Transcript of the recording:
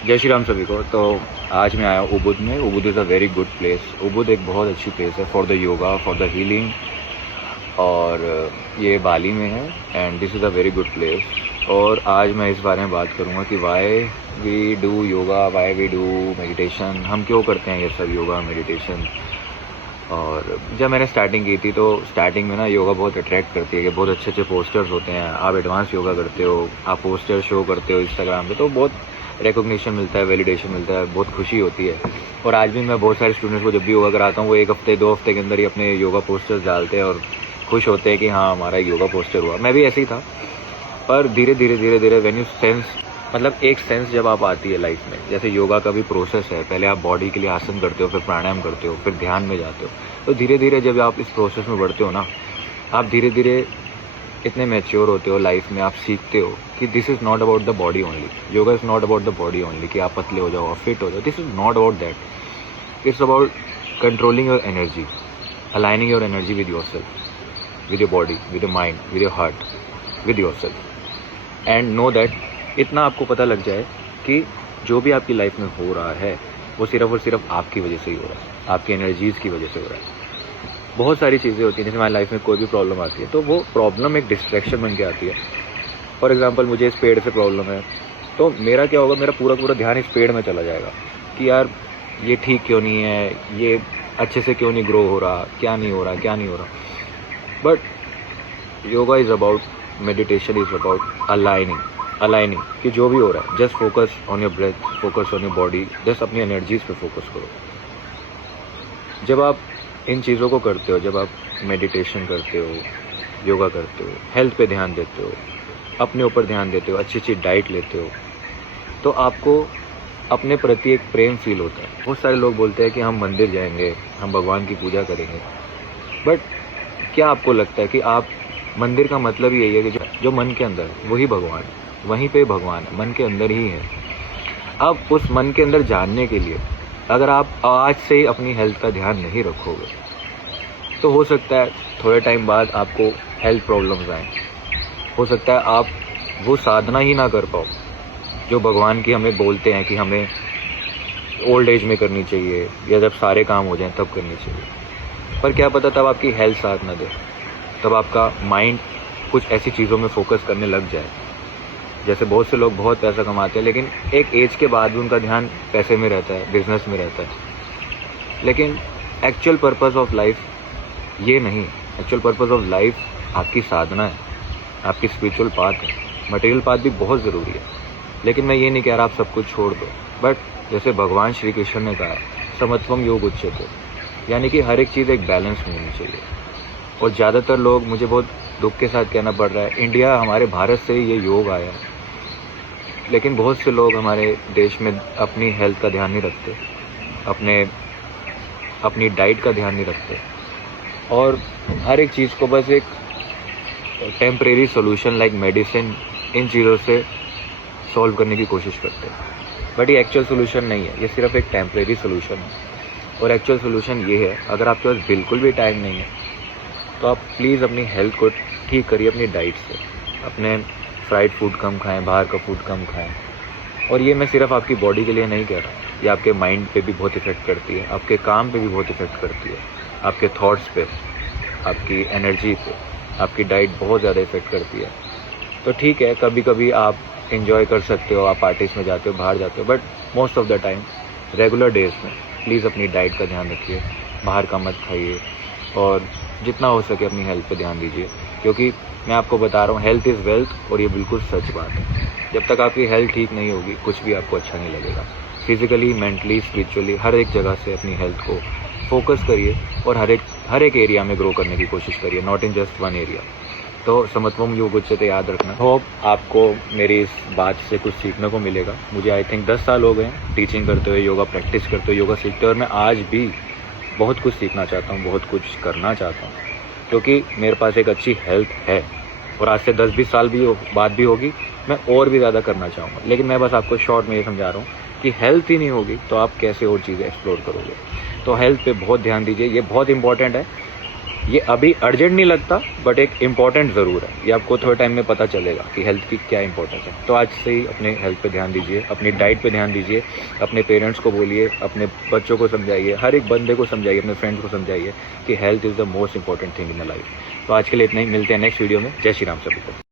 जय श्री राम सभी को। तो आज मैं आया उबुद में। Ubud is a very good place. Ubud एक बहुत अच्छी प्लेस है for the yoga, for the healing, और ये बाली में है and this is a very good place. और आज मैं इस बारे में बात करूँगा कि why we do yoga, why we do meditation, हम क्यों करते हैं ये सब योगा मेडिटेशन। और जब मैंने स्टार्टिंग की थी तो स्टार्टिंग में ना योगा बहुत अट्रैक्ट करती है कि बहुत अच्छे अच्छे पोस्टर्स होते हैं, आप एडवांस योगा करते हो, आप पोस्टर शो करते हो इंस्टाग्राम पे, तो बहुत रिकॉग्निशन मिलता है, वैलिडेशन मिलता है, बहुत खुशी होती है। और आज भी मैं बहुत सारे स्टूडेंट्स को जब भी योगा कराता हूँ वो 1 हफ्ते 2 हफ्ते के अंदर ही अपने योगा पोस्टर्स डालते हैं और खुश होते हैं कि हाँ हमारा योगा पोस्टर हुआ। मैं भी ऐसे ही था, पर धीरे धीरे व्हेन यू सेंस, मतलब एक सेंस जब आप आती है लाइफ में, जैसे योगा का भी प्रोसेस है, पहले आप बॉडी के लिए आसन करते हो, फिर प्राणायाम करते हो, फिर ध्यान में जाते हो। तो धीरे धीरे जब आप इस प्रोसेस में बढ़ते हो ना, आप धीरे धीरे इतने मैच्योर होते हो लाइफ में, आप सीखते हो कि this is not about the body only, yoga is not about the body only कि आप पतले हो जाओ और फिट हो जाओ, this is not about that. It's about controlling your energy, aligning your energy with your self, with your body, with your mind, with your heart, with yourself, and know that इतना आपको पता लग जाए कि जो भी आपकी लाइफ में हो रहा है वो सिर्फ और सिर्फ आपकी वजह से ही हो रहा है, आपकी एनर्जीज़ की वजह से हो रहा है। बहुत सारी चीज़ें होती हैं, जैसे हमारी लाइफ में कोई भी प्रॉब्लम आती है तो वो प्रॉब्लम एक डिस्ट्रैक्शन बन के आती है। फॉर एग्जाम्पल मुझे इस पेड़ से प्रॉब्लम है, तो मेरा क्या होगा, मेरा पूरा ध्यान इस पेड़ में चला जाएगा कि यार ये ठीक क्यों नहीं है, ये अच्छे से क्यों नहीं ग्रो हो रहा, क्या नहीं हो रहा। But yoga is about, meditation is about aligning कि जो भी हो रहा है just focus on your breath, focus on your body, just अपनी एनर्जीज पे फोकस करो। जब आप इन चीज़ों को करते हो, जब आप मेडिटेशन करते हो, योगा करते हो, हेल्थ पे ध्यान देते हो, अपने ऊपर ध्यान देते हो, अच्छी डाइट लेते हो, तो आपको अपने प्रति एक प्रेम फील होता है। बहुत सारे लोग बोलते हैं कि हम मंदिर जाएंगे, हम भगवान की पूजा करेंगे, बट क्या आपको लगता है कि आप, मंदिर का मतलब ही यही है कि जो मन के अंदर है वही भगवान है, वहीं पे भगवान है, मन के अंदर ही है। अब उस मन के अंदर जानने के लिए अगर आप आज से ही अपनी हेल्थ का ध्यान नहीं रखोगे तो हो सकता है थोड़े टाइम बाद आपको हेल्थ प्रॉब्लम्स आएँ, हो सकता है आप वो साधना ही ना कर पाओ जो भगवान की हमें बोलते हैं कि हमें ओल्ड एज में करनी चाहिए या जब सारे काम हो जाएं तब करनी चाहिए। पर क्या पता तब आपकी हेल्थ साथ ना दे, तब आपका माइंड कुछ ऐसी चीज़ों में फोकस करने लग जाए। जैसे बहुत से लोग बहुत पैसा कमाते हैं लेकिन एक एज के बाद भी उनका ध्यान पैसे में रहता है, बिजनेस में रहता है। लेकिन एक्चुअल पर्पस ऑफ लाइफ ये नहीं, एक्चुअल पर्पस ऑफ लाइफ आपकी साधना है, आपकी स्पिरिचुअल पाथ है। मटेरियल पाथ भी बहुत ज़रूरी है, लेकिन मैं ये नहीं कह रहा आप सब कुछ छोड़ दो, बट जैसे भगवान श्री कृष्ण ने कहा समत्वम योग उच्यते, यानी कि हर एक चीज़ एक बैलेंस में होनी चाहिए। और ज़्यादातर लोग, मुझे बहुत दुख के साथ कहना पड़ रहा है, इंडिया, हमारे भारत से ही ये योग आया है, लेकिन बहुत से लोग हमारे देश में अपनी हेल्थ का ध्यान नहीं रखते, अपनी डाइट का ध्यान नहीं रखते, और हर एक चीज़ को बस एक टेम्परेरी सोल्यूशन लाइक मेडिसिन, इन चीज़ों से सॉल्व करने की कोशिश करते हैं। बट ये एक्चुअल सोल्यूशन नहीं है, ये सिर्फ एक टेम्परेरी सोल्यूशन है। और एक्चुअल सोल्यूशन ये है, अगर आपके पास बिल्कुल भी टाइम नहीं है तो आप प्लीज़ अपनी हेल्थ को ठीक करिए अपनी डाइट से। अपने फ्राइड फूड कम खाएं, बाहर का फूड कम खाएं। और ये मैं सिर्फ आपकी बॉडी के लिए नहीं कह रहा, ये आपके माइंड पे भी बहुत इफेक्ट करती है, आपके काम पे भी बहुत इफेक्ट करती है, आपके थॉट्स पे, आपकी एनर्जी पे, आपकी डाइट बहुत ज़्यादा इफेक्ट करती है। तो ठीक है, कभी कभी आप एंजॉय कर सकते हो, आप पार्टीज़ में जाते हो, बाहर जाते हो, but most of the time regular days में प्लीज़ अपनी डाइट का ध्यान रखिए, बाहर का मत खाइए, और जितना हो सके अपनी हेल्थ पे ध्यान दीजिए। क्योंकि मैं आपको बता रहा हूँ, हेल्थ इज़ वेल्थ, और ये बिल्कुल सच बात है। जब तक आपकी हेल्थ ठीक नहीं होगी कुछ भी आपको अच्छा नहीं लगेगा। फिजिकली, मेंटली, स्पिरिचुअली, हर एक जगह से अपनी हेल्थ को फोकस करिए और हर एक एरिया में ग्रो करने की कोशिश करिए, not in just one area. तो समत्वम योग उच्यते याद रखना। होप आपको मेरी इस बात से कुछ सीखने को मिलेगा। मुझे आई थिंक 10 साल हो गए हैं टीचिंग करते हुए, योगा प्रैक्टिस करते हुए, योगा सीखते हुए, और मैं आज भी बहुत कुछ सीखना चाहता हूँ, बहुत कुछ करना चाहता हूँ, क्योंकि मेरे पास एक अच्छी हेल्थ है। और आज से 10-20 साल भी बाद भी होगी, मैं और भी ज़्यादा करना चाहूँगा। लेकिन मैं बस आपको शॉर्ट में ये समझा रहा हूँ कि हेल्थ ही नहीं होगी तो आप कैसे और चीज़ें एक्सप्लोर करोगे। तो हेल्थ पे बहुत ध्यान दीजिए, ये बहुत इंपॉर्टेंट है। ये अभी अर्जेंट नहीं लगता, बट एक इम्पॉर्टेंट ज़रूर है। ये आपको थोड़े टाइम में पता चलेगा कि हेल्थ की क्या इंपॉर्टेंस है। तो आज से ही अपने हेल्थ पे ध्यान दीजिए, अपनी डाइट पे ध्यान दीजिए, अपने पेरेंट्स को बोलिए, अपने बच्चों को समझाइए, हर एक बंदे को समझाइए, अपने फ्रेंड्स को समझाइए कि health is the most important thing in the life. तो आज के लिए इतना ही, मिलते हैं नेक्स्ट वीडियो में। जय श्री राम सभी को।